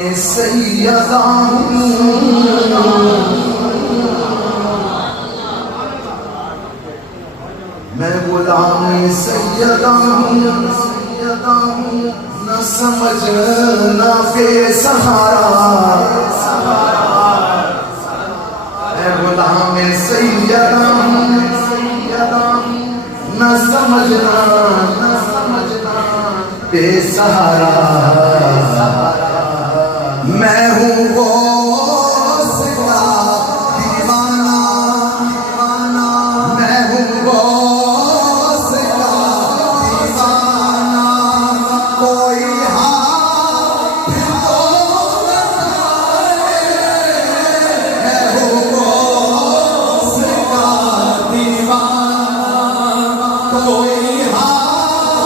सैयदा मैं गुलाम सैयदा हूँ, न समझना बेसहारा। मैं गुलाम सैयदा हूँ, न समझना बेसहारा। मैं हूँ गौस का दीवाना, मैं हूँ गौस का दीवाना। कोई हाथ तो लगाए, मैं हूँ गौस का दीवाना। कोई हाथ तो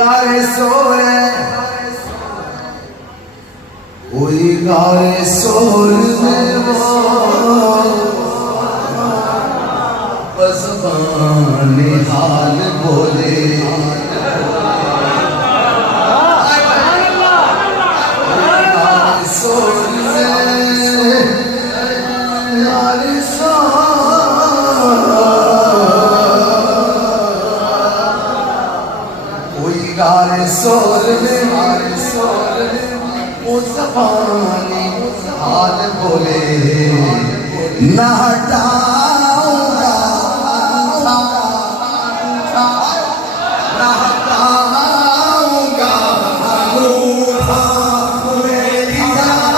गारे सोरे कोई गारे सोर में बज़बाने हाल बोले। सोर में गारे गारे सोर में वो ज़बाने हाल बोले। न हटाऊंगा न हटाऊंगा अंगूठा मेरी जान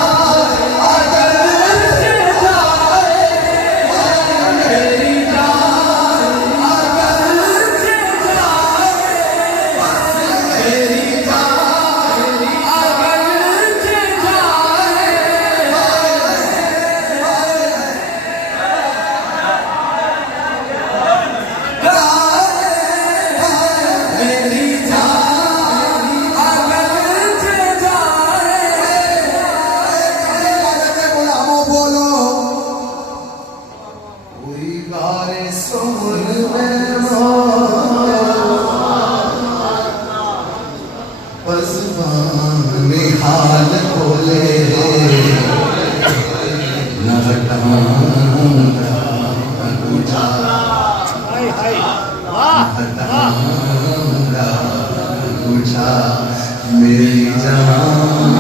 अगर जाए, मेरी जान अगर जाए, मेरी जान अगर जाए। मेरी जान अगर जाए। गुलामों बोलो कोई गारे सोर में बज़बाने हाल बोले। न हटाऊंगा अंगूठा, हटाऊंगा अंगूठा मेरी जान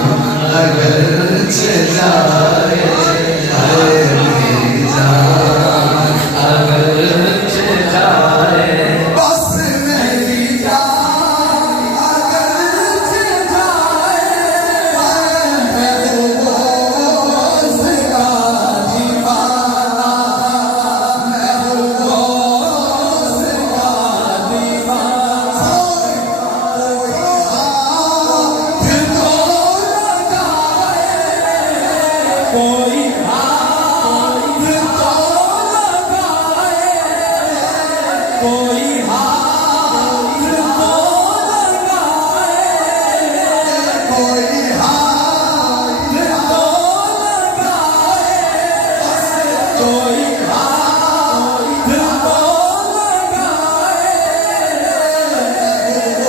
अगर जाए, मेरी जान अगर जाए। बस मेरी जान अगर जाए, मैं हूँ गौस का दीवाना, मैं हूँ गौस का दीवाना। कोई हाथ तो लगाए, कोई हाथ तो लगाए, कोई हाथ तो लगाए, कोई हाथ तो लगाए, कोई हाथ तो लगाए।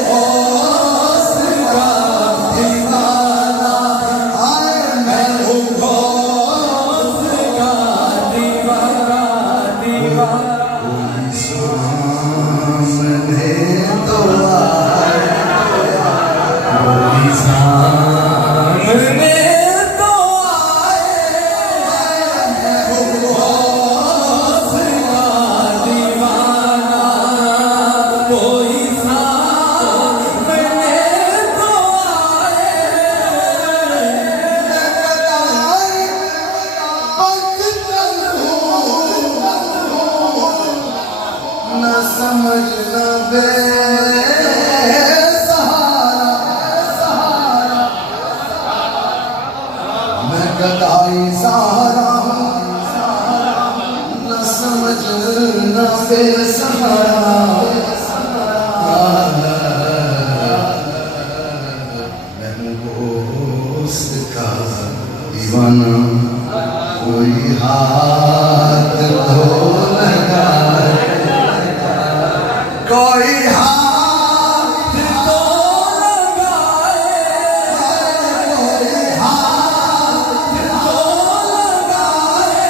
गौस का दीवाना, मैं हूँ गौस का दीवाना, दीवाना। समझना बेसहारा, मैं गदाई सहारा हूँ, न समझना बेसहारा। मैं गोश्त का दीवाना, कोई हाथ धो लगाए, कोई हाथ धो लगाए, कोई हाथ धो लगाए।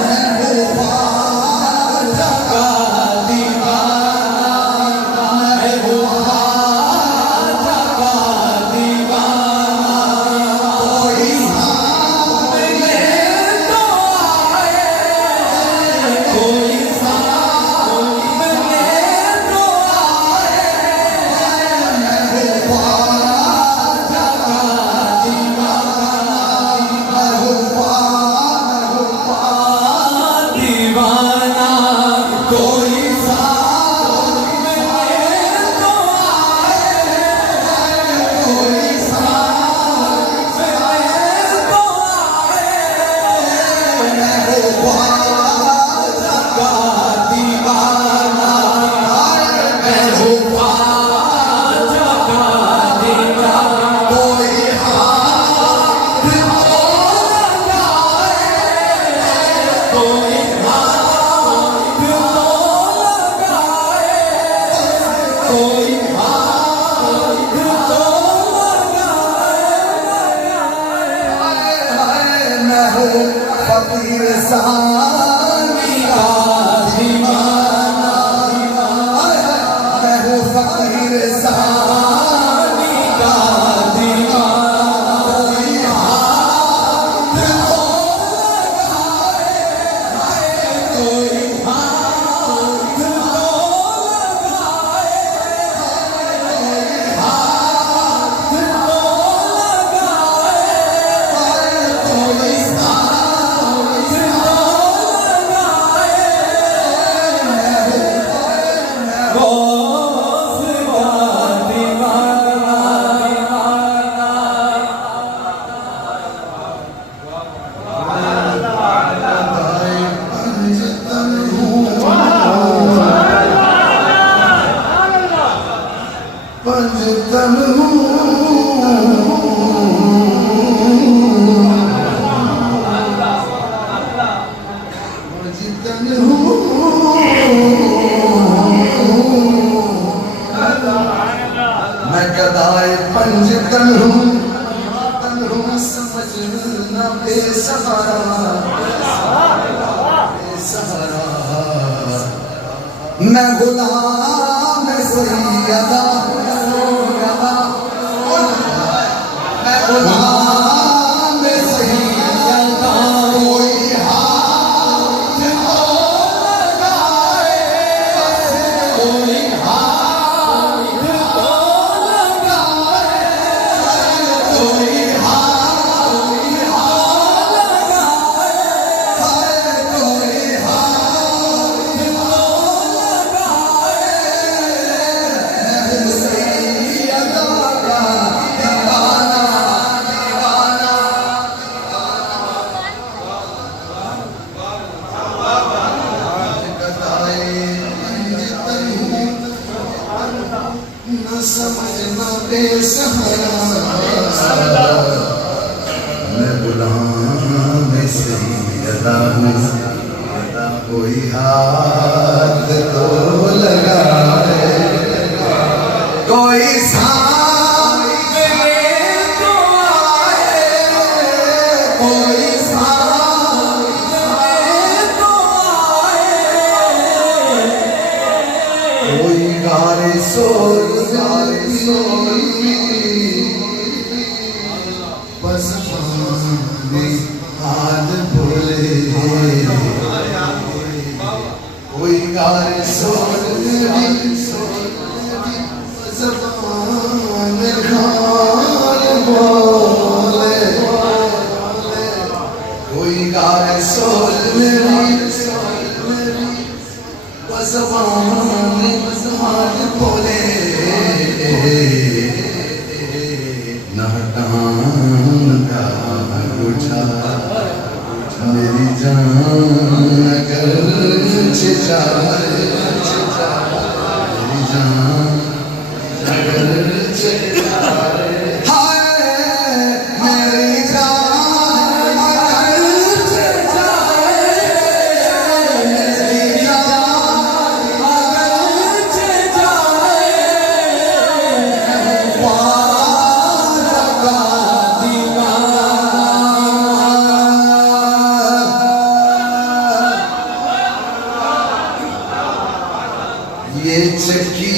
मैं वो ख्वाजा का दीवाना, मैं वो ख्वाजा का दीवाना। कोई सामने तो आए, कोई सामने तो आए। मैं वो ख्वाजा का दीवाना, मैं वो दीवाना। कोई सामने तो आए, कोई सामने तो आए। मैं वो ख्वाजा का दीवाना, मैं वो ख्वाजा का दीवाना। कोई हाथ धो लगाए, कोई हाथ धो लगाए, कोई हाथ धो लगाए। मैं हूँ फकीर सानी का दीवाना, मैं हूँ फकीर सानी का दीवाना। कोई हाथ धो लगाए, कोई हाथ धो लगाए, कोई हाथ धो लगाए। कोई साथ धो लगाए। मैं गोश्त का दीवाना। पंजतन हूँ, पंजतन हूँ, मैं गदाए पंजतन हूँ, समझना बेसहारा, बेसहारा। मैं गुलाम सैयदा, मैं गुलाम सैयदा। कोई हाथ धो लगाए, कोई हाथ धो लगाए, कोई हाथ धो लगाए, कोई हाथ धो लगाए। मैं सैयदा का दीवाना, दीवाना। गदाए पंजतन हूँ, न समझना बेसहारा। मैं गुलाम सैयदा हूँ, कोई हाथ तो लगाए, कोई सामने तो आए, कोई सामने तो आए। कोई गारे सोल बस पानी हाथ भोले। कोई गारे सोल ज़बान खान बोले, कोई गाए सोल मेरी, बस जबान हाल बोले न हटाना उठा मेरी जान अगर जाए मेरी जान अगर ये चकी